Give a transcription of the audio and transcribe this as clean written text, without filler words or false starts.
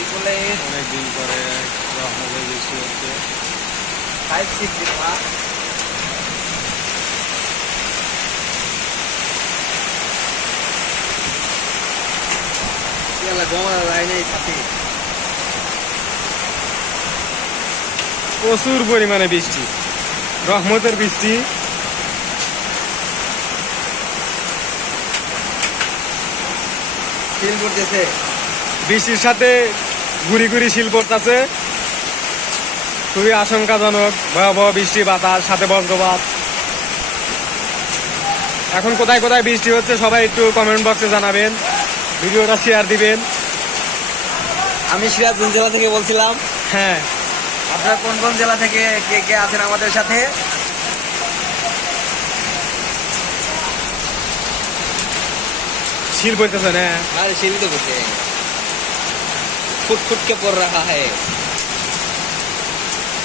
অনেকদিন পরে রহমতের বৃষ্টি হচ্ছে। 5-6 দিন মা গমা যায় নাই সাথে প্রচুর পরিমাণে বৃষ্টি, রহমতের বৃষ্টি। ফিল করতেছে বৃষ্টির সাথে গুড়ি গুড়ি শিল পড়তেছে, খুবই আশঙ্কাজনক। ভয়াবহ বৃষ্টি, বাতাস, সাথে বজ্রপাত। এখন কোথায় কোথায় বৃষ্টি হচ্ছে সবাই একটু কমেন্ট বক্সে জানাবেন, ভিডিওটা শেয়ার দিবেন। আমি সিরাজগঞ্জ জেলা থেকে বলছিলাম। হ্যাঁ, আপনারা কোন কোন জেলা থেকে কে কে আছেন আমাদের সাথে? শিল পড়তেছে না। अरे शिल तो कुछ है फुट फुट के पड़ रहा है।